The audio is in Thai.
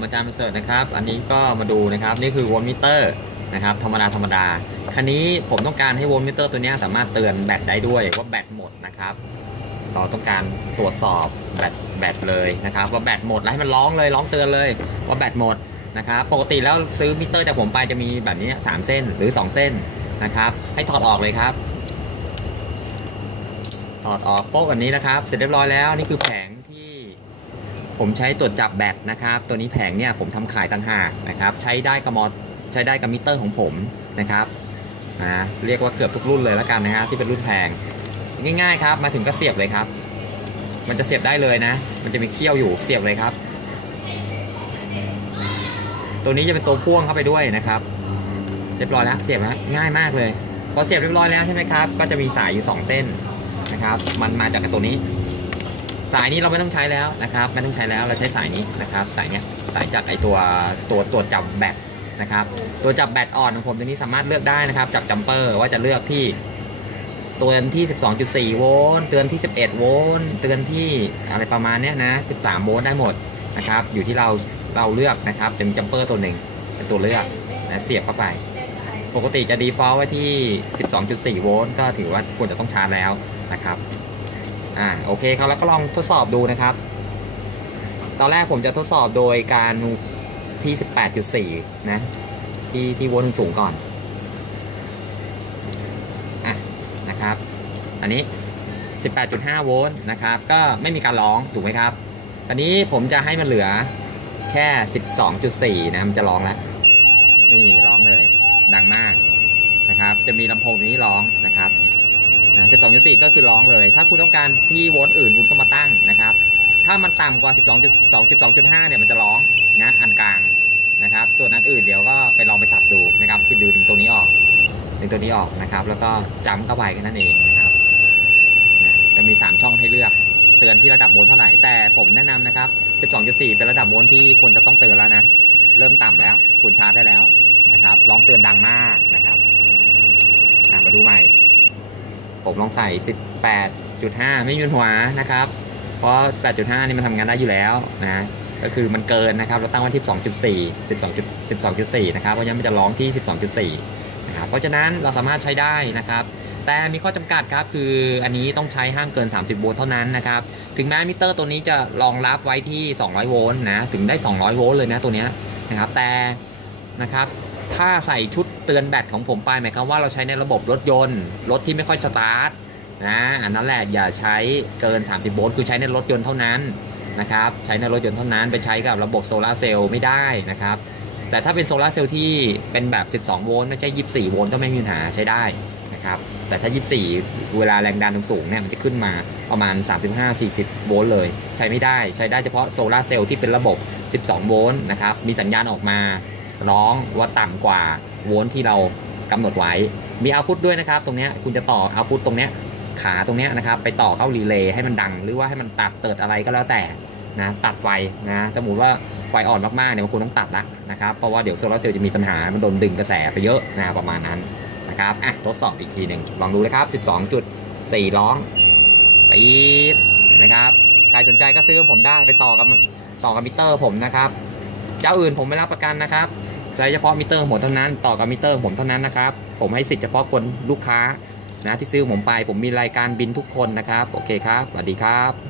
ผมอาจารย์ประเสริฐนะครับ อันนี้ก็มาดูนะครับ นี่คือโวลต์มิเตอร์นะครับธรรมดาธรรมดา คันนี้ผมต้องการให้โวลต์มิเตอร์ตัวนี้สามารถเตือนแบตได้ด้วยว่าแบตหมดนะครับเราต้องการตรวจสอบแบตแบตเลยนะครับ ว่าแบตหมดแล้วให้มันร้องเลยร้องเตือนเลยว่าแบตหมดนะครับปกติแล้วซื้อมิเตอร์จากผมไปจะมีแบบนี้สามเส้นหรือ 2 เส้นนะครับให้ถอดออกเลยครับถอดออกโป๊กแบบนี้นะครับ เสร็จเรียบร้อยแล้วนี่คือแผง ผมใช้ตรวจจับแบตนะครับ ตัวนี้แผงเนี่ยผมทำขายต่างหากนะครับ ใช้ได้กับมอใช้ได้กับมิเตอร์ของผมนะครับอ่าเรียกว่าเกือบทุกรุ่นเลยแล้วกันนะฮะที่เป็นรุ่นแพงง่าย ๆ ครับ มาถึงก็เสียบเลยครับ มันจะเสียบได้เลยนะ มันจะมีเขี้ยวอยู่เสียบเลยครับ ตัวนี้จะเป็นตัวพ่วงเข้าไปด้วยนะครับ เรียบร้อยแล้วเสียบแล้วง่ายมากเลยพอเสียบเรียบร้อยแล้วใช่ไหมครับ ก็จะมีสายอยู่ 2 เส้นนะครับ มันมาจากตัวนี้ สายนี้เราไม่ต้องใช้แล้วนะครับ ไม่ต้องใช้แล้วเราใช้สายนี้นะครับ สายเนี้ยสายจากไอตัวตัวตัวจับแบตนะครับ ตัวจับแบตอ่อนของผมตัวนี้สามารถเลือกได้นะครับจากจัมเปอร์ว่าจะเลือกที่เตือนที่ 12.4 โวลต์ เตือนที่ 11 โวลต์ เตือนที่อะไรประมาณเนี้ยนะ 13 โวลต์ได้หมดนะครับ อยู่ที่เราเราเลือกนะครับจะมีจัมเปอร์ตัวหนึ่งเป็นตัวเลือกนะเสียบเข้าไป ปกติจะ default ไว้ที่ 12.4 โวลต์ก็ถือว่าควรจะต้องชาร์จแล้วนะครับ อ่าโอเคครับแล้วก็ลองทดสอบดูนะครับ ตอนแรกผมจะทดสอบโดยการที่ 18.4 นะ ที่ที่โวลต์สูงก่อนอะนะครับ อันนี้ 18.5 โวลต์นะครับ ก็ไม่มีการร้องถูกไหมครับตอนนี้ผมจะให้มันเหลือแค่ 12.4 นะ มันจะร้องแล้ว นี่ร้องเลย ดังมากนะครับ จะมีลำโพงนี้ร้องนะครับ 12.4 ก็คือร้องเลย ถ้าคุณต้องการที่โวลต์อื่นคุณก็มาตั้งนะครับ ถ้ามันต่ำกว่า 12.2 12.5 เนี่ยมันจะร้องนะอันกลางนะครับ ส่วนอันอื่นเดี๋ยวก็ไปลองไปสับดูนะครับคือดูดึงตัวนี้ออกดึงตัวนี้ออกนะครับ แล้วก็จัมเข้าไปแค่นั้นเองนะครับนะจะมี 3 ช่องให้เลือกเตือนที่ระดับโวลต์เท่าไหร่ แต่ผมแนะนำนะครับ 12.4 เป็นระดับโวลต์ที่ควรจะต้องเตือนแล้วนะ เริ่มต่ำแล้วคุณชาร์จได้แล้วนะครับ ร้องเตือนดังมากนะครับ อะมาดูใหม่ ผมลองใส่ 18.5 ไม่มีปัญหานะครับ เพราะ 18.5 นี่มันทำงานได้อยู่แล้วนะก็คือมันเกินนะครับ เราตั้งไว้ที่12.4 12 12.4 นะครับ เพราะฉะนั้นมันจะร้องที่ 12.4 นะครับ เพราะฉะนั้นเราสามารถใช้ได้นะครับ แต่มีข้อจำกัดครับ คืออันนี้ต้องใช้ห้ามเกิน 30 โวลต์เท่านั้นนะครับ ถึงแม้มิเตอร์ตัวนี้จะรองรับไว้ที่ 200 โวลต์นะ ถึงได้ 200 โวลต์เลยนะตัวเนี้ยนะครับ แต่นะครับ ถ้าใส่ชุดเตือนแบตของผมไปหมายความว่าเราใช้ในระบบรถยนต์ รถที่ไม่ค่อยสตาร์ทนะอันนั้นแหละอย่าใช้เกิน 30 โวลต์คือใช้ในรถยนต์เท่านั้นนะครับใช้ในรถยนต์เท่านั้นไปใช้กับระบบโซลาเซลล์ไม่ได้นะครับแต่ถ้าเป็นโซลาเซลล์ที่เป็นแบบ 12 โวลต์ไม่ใช่ 24 โวลต์ก็ไม่มีปัญหาใช้ได้นะครับแต่ถ้า 24 เวลาแรงดันสูงเนี่ยมันจะขึ้นมาประมาณ 35-40 โวลต์เลย ใช้ไม่ได้ใช้ได้เฉพาะโซลาเซลล์ที่เป็นระบบ 12 โวลต์นะครับมีสัญญาณออกมา ร้องว่าต่ำกว่าโวลต์ที่เรากำหนดไว้ มีเอาพุตด้วยนะครับ ตรงเนี้ยคุณจะต่อเอาพุตตรงเนี้ยขาตรงเนี้ยนะครับ ไปต่อเข้ารีเลย์ให้มันดัง หรือว่าให้มันตัดเติดอะไรก็แล้วแต่นะตัดไฟนะสมมติว่าไฟอ่อนมากๆเนี่ยมันควรต้องตัดละนะครับเพราะว่าเดี๋ยวโซลาร์เซลล์จะมีปัญหา มันโดนดึงกระแสไปเยอะนะประมาณนั้นนะครับอะทดสอบอีกทีหนึ่งลองดูเลยครับ 12.4 ร้องปี๊ดเห็นไหมครับใครสนใจก็ซื้อผมได้ไปต่อกับต่อกับมิเตอร์ผมนะครับ เจ้าอื่นผมไม่รับประกันนะครับ ช้เฉพาะมิเตอร์ผมเท่านั้น ต่อกับมิเตอร์ผมเท่านั้นนะครับ ผมให้สิทธิ์เฉพาะคนลูกค้านะที่ซื้อผมไป ผมมีรายการบินทุกคนนะครับ โอเคครับ สวัสดีครับ